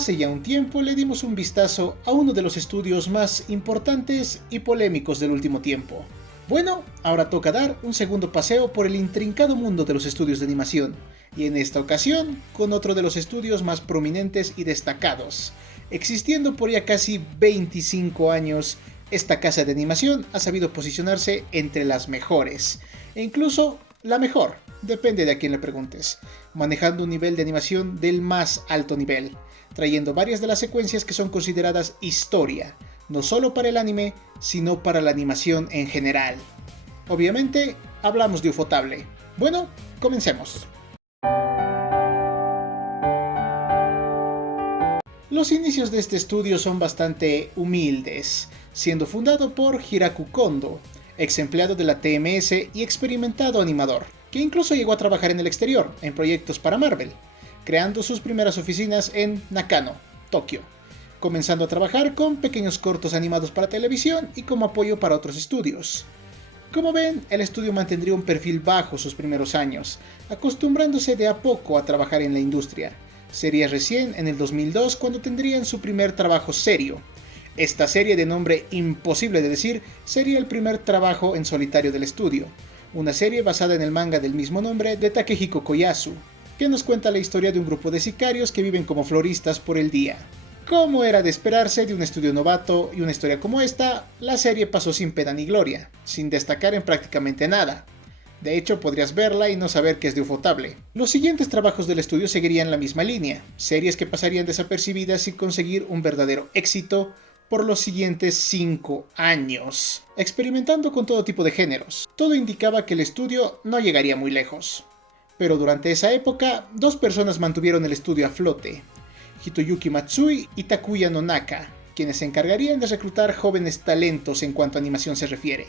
Hace ya un tiempo le dimos un vistazo a uno de los estudios más importantes y polémicos del último tiempo. Bueno, ahora toca dar un segundo paseo por el intrincado mundo de los estudios de animación, y en esta ocasión con otro de los estudios más prominentes y destacados. Existiendo por ya casi 25 años, esta casa de animación ha sabido posicionarse entre las mejores, e incluso la mejor, depende de a quién le preguntes, manejando un nivel de animación del más alto nivel, trayendo varias de las secuencias que son consideradas historia, no solo para el anime, sino para la animación en general. Obviamente, hablamos de Ufotable. Bueno, comencemos. Los inicios de este estudio son bastante humildes, siendo fundado por Hiraku Kondo, ex empleado de la TMS y experimentado animador, que incluso llegó a trabajar en el exterior, en proyectos para Marvel, creando sus primeras oficinas en Nakano, Tokio, comenzando a trabajar con pequeños cortos animados para televisión y como apoyo para otros estudios. Como ven, el estudio mantendría un perfil bajo sus primeros años, acostumbrándose de a poco a trabajar en la industria. Sería recién en el 2002 cuando tendrían su primer trabajo serio. Esta serie, de nombre imposible de decir, sería el primer trabajo en solitario del estudio, una serie basada en el manga del mismo nombre de Takehiko Koyasu, que nos cuenta la historia de un grupo de sicarios que viven como floristas por el día. Como era de esperarse de un estudio novato y una historia como esta, la serie pasó sin pena ni gloria, sin destacar en prácticamente nada. De hecho, podrías verla y no saber que es de Ufotable. Los siguientes trabajos del estudio seguirían la misma línea, series que pasarían desapercibidas sin conseguir un verdadero éxito por los siguientes 5 años, experimentando con todo tipo de géneros. Todo indicaba que el estudio no llegaría muy lejos. Pero durante esa época, dos personas mantuvieron el estudio a flote: Hitoyuki Matsui y Takuya Nonaka, quienes se encargarían de reclutar jóvenes talentos en cuanto a animación se refiere.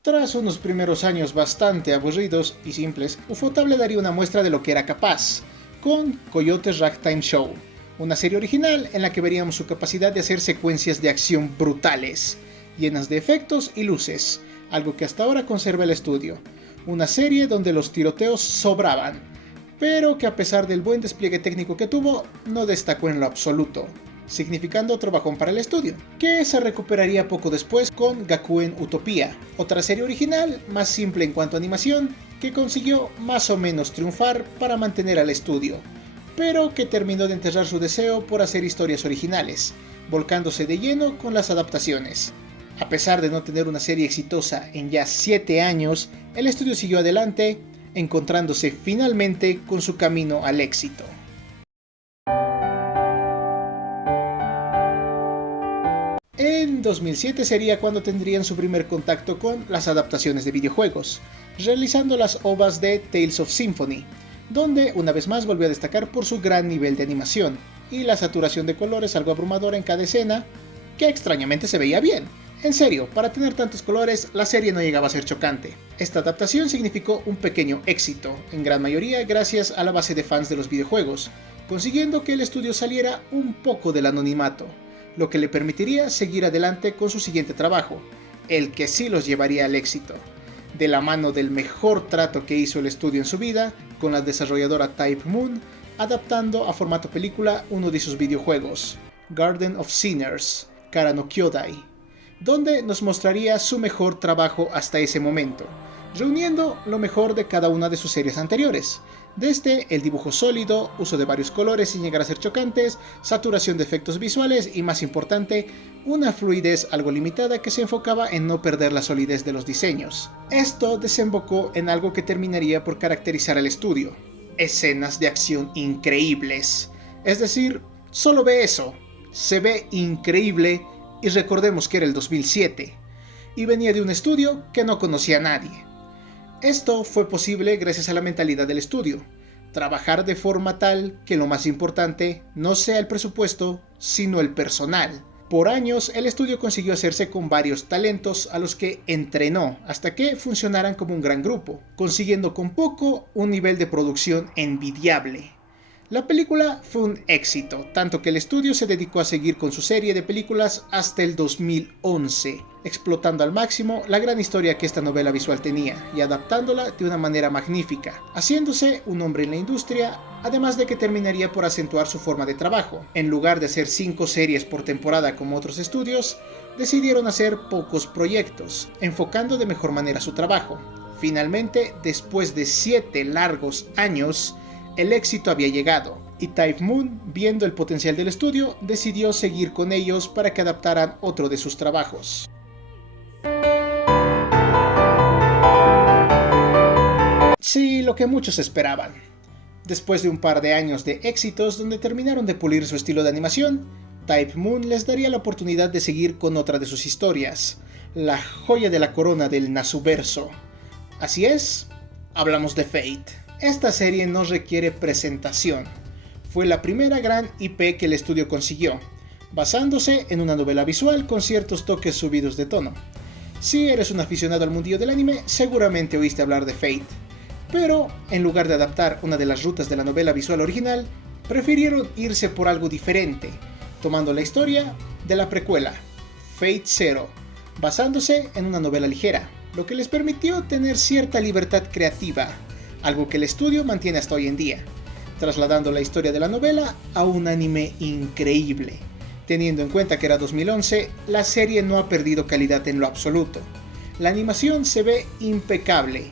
Tras unos primeros años bastante aburridos y simples, Ufotable daría una muestra de lo que era capaz, con Coyote's Ragtime Show, una serie original en la que veríamos su capacidad de hacer secuencias de acción brutales, llenas de efectos y luces, algo que hasta ahora conserva el estudio. Una serie donde los tiroteos sobraban, pero que a pesar del buen despliegue técnico que tuvo, no destacó en lo absoluto, significando otro bajón para el estudio, que se recuperaría poco después con Gakuen Utopia, otra serie original, más simple en cuanto a animación, que consiguió más o menos triunfar para mantener al estudio, pero que terminó de enterrar su deseo por hacer historias originales, volcándose de lleno con las adaptaciones. A pesar de no tener una serie exitosa en ya 7 años, el estudio siguió adelante, encontrándose finalmente con su camino al éxito. En 2007 sería cuando tendrían su primer contacto con las adaptaciones de videojuegos, realizando las OVAs de Tales of Symphony, donde una vez más volvió a destacar por su gran nivel de animación y la saturación de colores algo abrumadora en cada escena, que extrañamente se veía bien. En serio, para tener tantos colores, la serie no llegaba a ser chocante. Esta adaptación significó un pequeño éxito, en gran mayoría gracias a la base de fans de los videojuegos, consiguiendo que el estudio saliera un poco del anonimato, lo que le permitiría seguir adelante con su siguiente trabajo, el que sí los llevaría al éxito, de la mano del mejor trato que hizo el estudio en su vida, con la desarrolladora Type Moon, adaptando a formato película uno de sus videojuegos, Garden of Sinners, Kara no Kyodai, donde nos mostraría su mejor trabajo hasta ese momento, reuniendo lo mejor de cada una de sus series anteriores, desde el dibujo sólido, uso de varios colores sin llegar a ser chocantes, saturación de efectos visuales y, más importante, una fluidez algo limitada que se enfocaba en no perder la solidez de los diseños. Esto desembocó en algo que terminaría por caracterizar al estudio: escenas de acción increíbles. Es decir, solo ve eso, se ve increíble. Y recordemos que era el 2007, y venía de un estudio que no conocía a nadie. Esto fue posible gracias a la mentalidad del estudio, trabajar de forma tal que lo más importante no sea el presupuesto, sino el personal. Por años, el estudio consiguió hacerse con varios talentos a los que entrenó hasta que funcionaran como un gran grupo, consiguiendo con poco un nivel de producción envidiable. La película fue un éxito, tanto que el estudio se dedicó a seguir con su serie de películas hasta el 2011, explotando al máximo la gran historia que esta novela visual tenía y adaptándola de una manera magnífica, haciéndose un nombre en la industria, además de que terminaría por acentuar su forma de trabajo. En lugar de hacer 5 series por temporada como otros estudios, decidieron hacer pocos proyectos, enfocando de mejor manera su trabajo. Finalmente, después de 7 largos años, el éxito había llegado, y Type Moon, viendo el potencial del estudio, decidió seguir con ellos para que adaptaran otro de sus trabajos. Sí, lo que muchos esperaban. Después de un par de años de éxitos donde terminaron de pulir su estilo de animación, Type Moon les daría la oportunidad de seguir con otra de sus historias, la joya de la corona del Nasuverso. Así es, hablamos de Fate. Esta serie no requiere presentación. Fue la primera gran IP que el estudio consiguió, basándose en una novela visual con ciertos toques subidos de tono. Si eres un aficionado al mundillo del anime, seguramente oíste hablar de Fate. Pero, en lugar de adaptar una de las rutas de la novela visual original, prefirieron irse por algo diferente, tomando la historia de la precuela, Fate Zero, basándose en una novela ligera, lo que les permitió tener cierta libertad creativa, algo que el estudio mantiene hasta hoy en día, trasladando la historia de la novela a un anime increíble. Teniendo en cuenta que era 2011, la serie no ha perdido calidad en lo absoluto. La animación se ve impecable,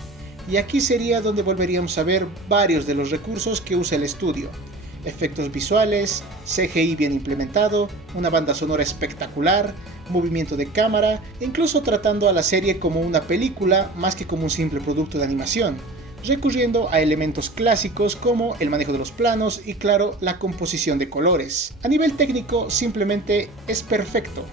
y aquí sería donde volveríamos a ver varios de los recursos que usa el estudio. Efectos visuales, CGI bien implementado, una banda sonora espectacular, movimiento de cámara, incluso tratando a la serie como una película más que como un simple producto de animación, recurriendo a elementos clásicos como el manejo de los planos y claro, la composición de colores. A nivel técnico simplemente es perfecto.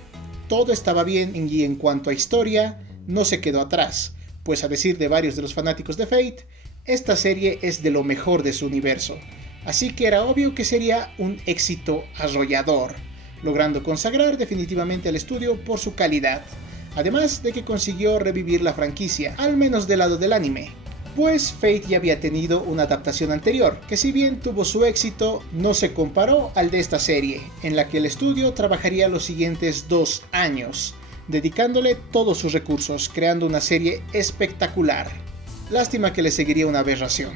Todo estaba bien y en cuanto a historia, no se quedó atrás, pues a decir de varios de los fanáticos de Fate, esta serie es de lo mejor de su universo, así que era obvio que sería un éxito arrollador, logrando consagrar definitivamente al estudio por su calidad, además de que consiguió revivir la franquicia, al menos del lado del anime. Pues Fate ya había tenido una adaptación anterior, que si bien tuvo su éxito, no se comparó al de esta serie, en la que el estudio trabajaría los siguientes 2 años, dedicándole todos sus recursos, creando una serie espectacular. Lástima que le seguiría una aberración.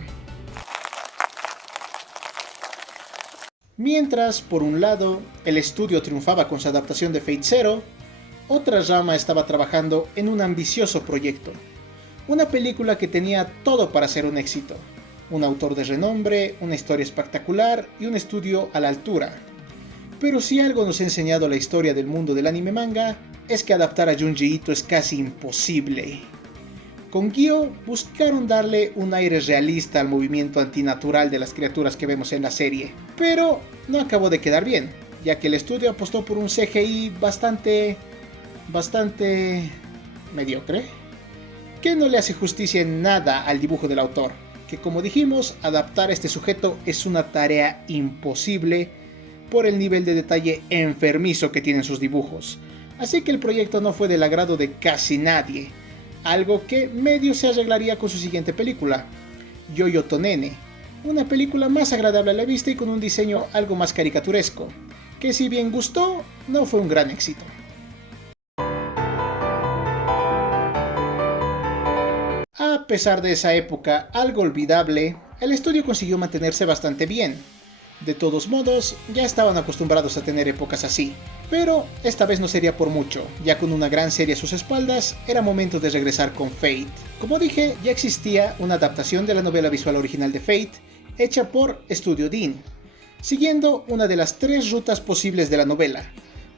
Mientras, por un lado, el estudio triunfaba con su adaptación de Fate Zero, otra rama estaba trabajando en un ambicioso proyecto. Una película que tenía todo para ser un éxito. Un autor de renombre, una historia espectacular y un estudio a la altura. Pero si algo nos ha enseñado la historia del mundo del anime manga, es que adaptar a Junji Ito es casi imposible. Con Gyo buscaron darle un aire realista al movimiento antinatural de las criaturas que vemos en la serie, pero no acabó de quedar bien, ya que el estudio apostó por un CGI bastante mediocre, que no le hace justicia en nada al dibujo del autor, que como dijimos, adaptar a este sujeto es una tarea imposible por el nivel de detalle enfermizo que tienen sus dibujos, así que el proyecto no fue del agrado de casi nadie, algo que medio se arreglaría con su siguiente película, Yo-Yo Tonene, una película más agradable a la vista y con un diseño algo más caricaturesco, que si bien gustó, no fue un gran éxito. A pesar de esa época algo olvidable, el estudio consiguió mantenerse bastante bien. De todos modos, ya estaban acostumbrados a tener épocas así, pero esta vez no sería por mucho, ya con una gran serie a sus espaldas, era momento de regresar con Fate. Como dije, ya existía una adaptación de la novela visual original de Fate, hecha por Studio Deen, siguiendo una de las 3 rutas posibles de la novela.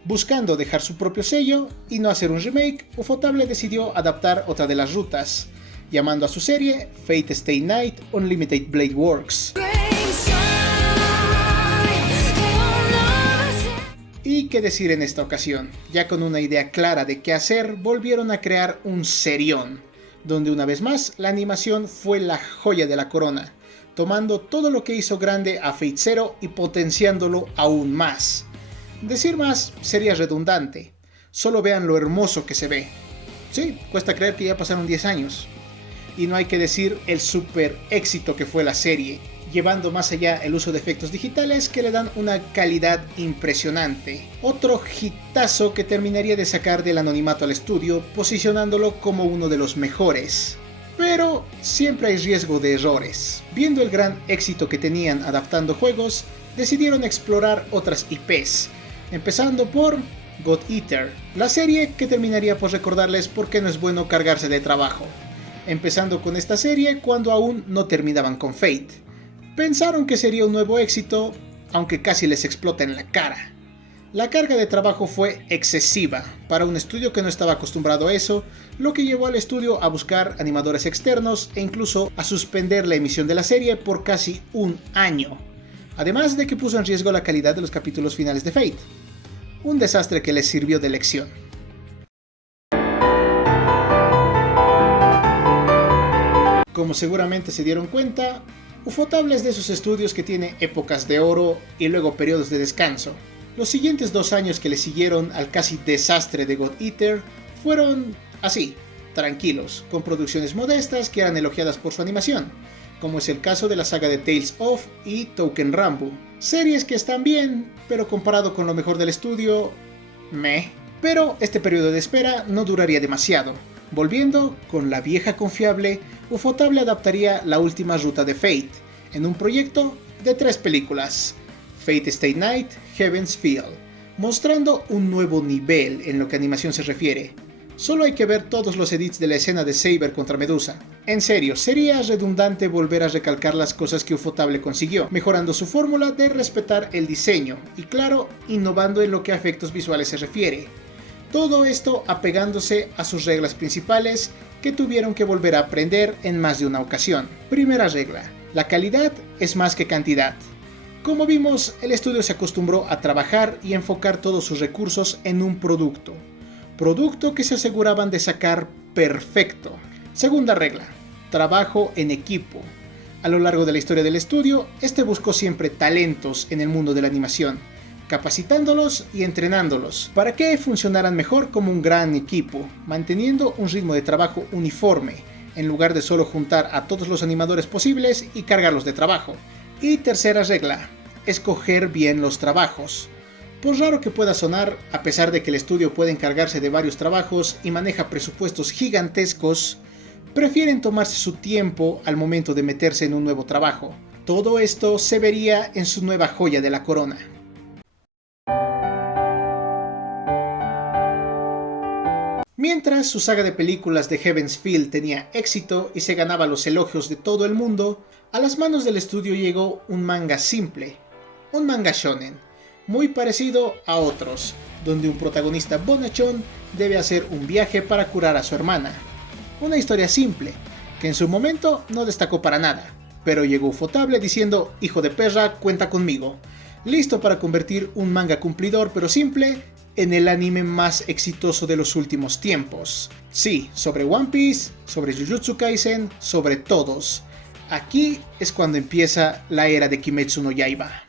Buscando dejar su propio sello y no hacer un remake, Ufotable decidió adaptar otra de las rutas, llamando a su serie Fate Stay Night Unlimited Blade Works. Y qué decir en esta ocasión, ya con una idea clara de qué hacer, volvieron a crear un serión, donde una vez más la animación fue la joya de la corona, tomando todo lo que hizo grande a Fate Zero y potenciándolo aún más. Decir más sería redundante, solo vean lo hermoso que se ve. Sí, cuesta creer que ya pasaron 10 años. Y no hay que decir el super éxito que fue la serie, llevando más allá el uso de efectos digitales que le dan una calidad impresionante. Otro hitazo que terminaría de sacar del anonimato al estudio, posicionándolo como uno de los mejores. Pero siempre hay riesgo de errores. Viendo el gran éxito que tenían adaptando juegos, decidieron explorar otras IPs, empezando por God Eater, la serie que terminaría por recordarles por qué no es bueno cargarse de trabajo. Empezando con esta serie cuando aún no terminaban con Fate. Pensaron que sería un nuevo éxito, aunque casi les explota en la cara. La carga de trabajo fue excesiva para un estudio que no estaba acostumbrado a eso, lo que llevó al estudio a buscar animadores externos e incluso a suspender la emisión de la serie por casi un año. Además de que puso en riesgo la calidad de los capítulos finales de Fate. Un desastre que les sirvió de lección. Como seguramente se dieron cuenta, Ufotable es de esos estudios que tiene épocas de oro y luego periodos de descanso. Los siguientes 2 años que le siguieron al casi desastre de God Eater fueron así, tranquilos, con producciones modestas que eran elogiadas por su animación, como es el caso de la saga de Tales of y Touken Ranbu. Series que están bien, pero comparado con lo mejor del estudio, meh. Pero este periodo de espera no duraría demasiado. Volviendo con la vieja confiable, Ufotable adaptaría la última ruta de Fate, en un proyecto de 3 películas, Fate Stay Night, Heaven's Feel, mostrando un nuevo nivel en lo que animación se refiere. Solo hay que ver todos los edits de la escena de Saber contra Medusa. En serio, sería redundante volver a recalcar las cosas que Ufotable consiguió, mejorando su fórmula de respetar el diseño y claro, innovando en lo que a efectos visuales se refiere. Todo esto apegándose a sus reglas principales que tuvieron que volver a aprender en más de una ocasión. Primera regla, la calidad es más que cantidad. Como vimos, el estudio se acostumbró a trabajar y enfocar todos sus recursos en un producto que se aseguraban de sacar perfecto. Segunda regla, trabajo en equipo. A lo largo de la historia del estudio, este buscó siempre talentos en el mundo de la animación, capacitándolos y entrenándolos para que funcionaran mejor como un gran equipo, manteniendo un ritmo de trabajo uniforme, en lugar de solo juntar a todos los animadores posibles y cargarlos de trabajo. Y tercera regla, escoger bien los trabajos. Por raro que pueda sonar, a pesar de que el estudio puede encargarse de varios trabajos y maneja presupuestos gigantescos, prefieren tomarse su tiempo al momento de meterse en un nuevo trabajo. Todo esto se vería en su nueva joya de la corona. Mientras su saga de películas de Heaven's Feel tenía éxito y se ganaba los elogios de todo el mundo, a las manos del estudio llegó un manga simple, un manga shonen, muy parecido a otros, donde un protagonista bonachón debe hacer un viaje para curar a su hermana. Una historia simple, que en su momento no destacó para nada, pero llegó Ufotable diciendo, hijo de perra, cuenta conmigo, listo para convertir un manga cumplidor pero simple en el anime más exitoso de los últimos tiempos. Sí, sobre One Piece, sobre Jujutsu Kaisen, sobre todos. Aquí es cuando empieza la era de Kimetsu no Yaiba.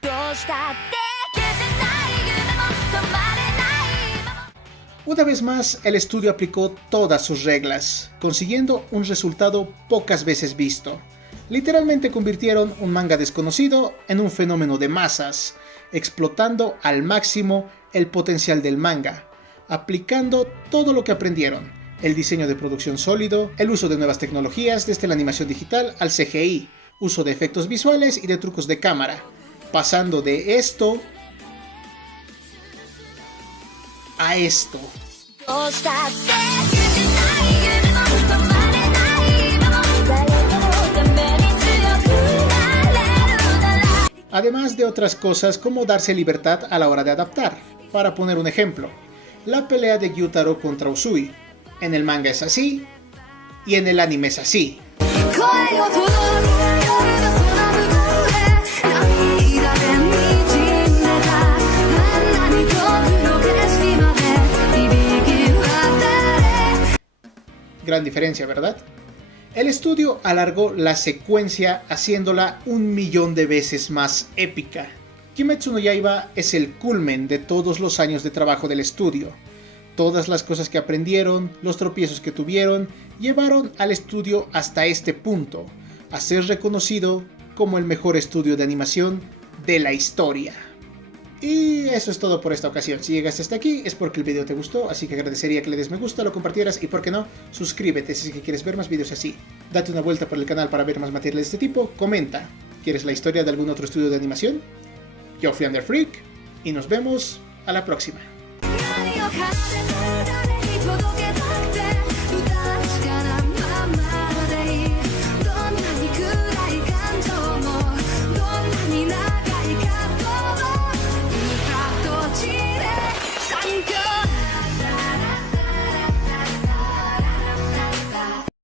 Una vez más, el estudio aplicó todas sus reglas, consiguiendo un resultado pocas veces visto. Literalmente convirtieron un manga desconocido en un fenómeno de masas, explotando al máximo el potencial del manga, aplicando todo lo que aprendieron, el diseño de producción sólido, el uso de nuevas tecnologías desde la animación digital al CGI, uso de efectos visuales y de trucos de cámara, pasando de esto a esto. Además de otras cosas como darse libertad a la hora de adaptar. Para poner un ejemplo, la pelea de Gyutaro contra Usui. En el manga es así, y en el anime es así. Gran diferencia, ¿verdad? El estudio alargó la secuencia haciéndola 1.000.000 de veces más épica. Kimetsu no Yaiba es el culmen de todos los años de trabajo del estudio. Todas las cosas que aprendieron, los tropiezos que tuvieron, llevaron al estudio hasta este punto, a ser reconocido como el mejor estudio de animación de la historia. Y eso es todo por esta ocasión. Si llegaste hasta aquí es porque el video te gustó, así que agradecería que le des me gusta, lo compartieras y, por qué no, suscríbete si es que quieres ver más videos así. Date una vuelta por el canal para ver más material de este tipo, comenta, ¿quieres la historia de algún otro estudio de animación? Yo fui Underfreak y nos vemos a la próxima.